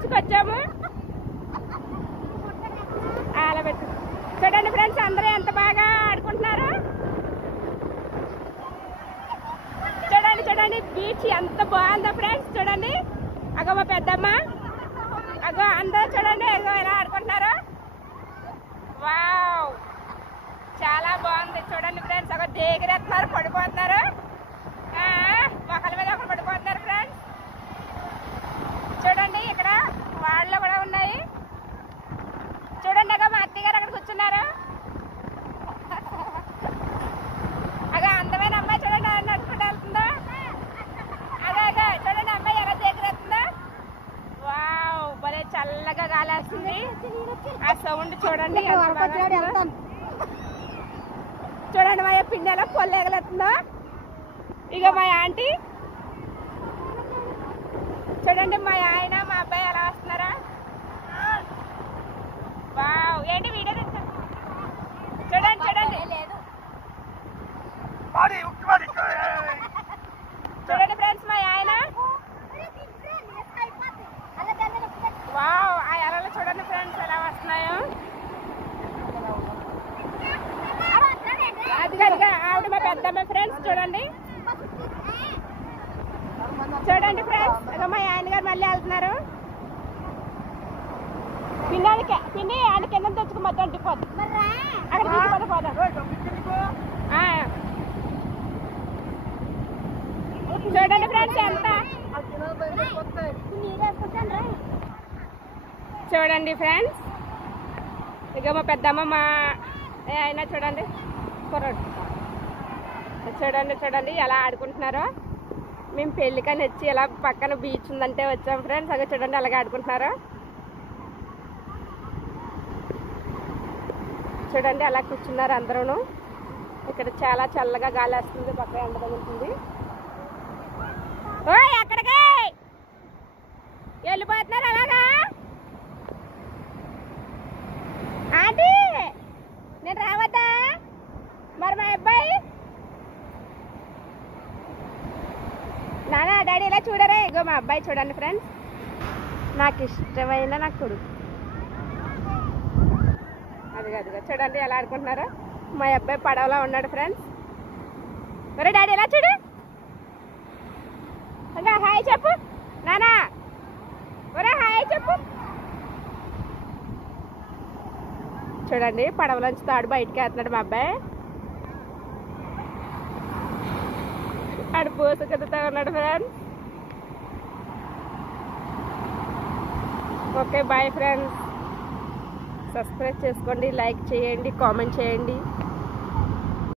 బీచ్కి వచ్చాము. అలా పెట్టు. చూడండి ఫ్రెండ్స్, అందరూ ఎంత బాగా ఆడుకుంటున్నారు. చూడండి చూడండి బీచ్ ఎంత బాగుందో ఫ్రెండ్స్. చూడండి అగో మా పెద్దమ్మ, అగో అందరూ చూడండి అగో ఎలా ఆడుకుంటున్నారు. వావ్, చాలా బాగుంది. చూడండి ఫ్రెండ్స్, అగో దేగిరేస్తున్నారు, పడిపోతున్నారు. ఒకళ్ళ మీద ఒకరు పడిపోతున్నారు ఫ్రెండ్స్. చూడండి ఇక్కడ వాళ్ళు కూడా ఉన్నాయి. చూడండి అగో మా అత్తయ్య గారు అక్కడ కూర్చున్నారు. అగో అందమైన అమ్మాయి చూడండి నడుచుకుంటూ వెళ్తుందో. అదే అగో చూడండి అమ్మాయి ఎలా దేగిరేస్తుందో. వావ్, భలే చల్లగా గాలేస్తుంది. ఆ సౌండ్ చూడండి. చూడండి మా పిండి ఎలా పొల్లు ఎగలేస్తుందో. ఇక మా ఆంటీ చూడండి, మా ఆయన మా అబ్బాయి ఎలా వస్తున్నారా. వావ్, ఏంటి వీడియో చూడండి చూడండి చూడండి ఫ్రెండ్స్, మా ఆయన వావ్, ఆ అలలు చూడండి ఫ్రెండ్స్ ఎలా వస్తున్నాయో. అది ఆవిడ మా పెద్దమ్మ ఫ్రెండ్స్. చూడండి చూడండి ఫ్రెండ్స్, మా ఆయన గారు మళ్ళీ వెళ్తున్నారు. పిండి ఆయన కింద తెచ్చుకు మొత్తం అంటిపోద్దు. అక్కడ తీసుకొని పోదాం. చూడండి ఫ్రెండ్స్ ఎంత చూడండి ఫ్రెండ్స్, ఇక మా పెద్దమ్మ మా ఆయన చూడండి కుర్రాడు. చూడండి చూడండి ఎలా ఆడుకుంటున్నారో. మేము పెళ్ళికని వచ్చి ఎలా పక్కన బీచ్ ఉందంటే వచ్చాం ఫ్రెండ్స్. అక్కడ చూడండి అలాగే ఆడుకుంటున్నారు. చూడండి అలా కూర్చున్నారు అందరూ. ఇక్కడ చాలా చల్లగా గాలి వస్తుంది, పక్క ఎండ తగులుతుంది. ఓయ్ ఎక్కడికి వెళ్ళిపోతున్నారు అలాగా? ఆంటీ నేను రావద్దా మరి? మా అబ్బాయి నానా డాడీ ఇలా చూడరే. ఇగో మా అబ్బాయి చూడండి ఫ్రెండ్స్, నాకు ఇష్టమైన నా కొడుకు. అదిగా చూడండి ఎలా ఆడుకుంటున్నారో. మా అబ్బాయి పడవలా ఉన్నాడు ఫ్రెండ్స్. ఒరే డాడీ ఎలా చూడు. ఇంకా హాయ్ చెప్పు నానా. ఒరే హాయ్ చెప్పు. చూడండి పడవలోంచి తాడు బయటికి వేస్తున్నాడు మా అబ్బాయి. ఆడు పూస కదుతా ఉన్నాడు friends. Okay bye friends. Subscribe చేసుకోండి, లైక్ చేయండి, కామెంట్ చేయండి.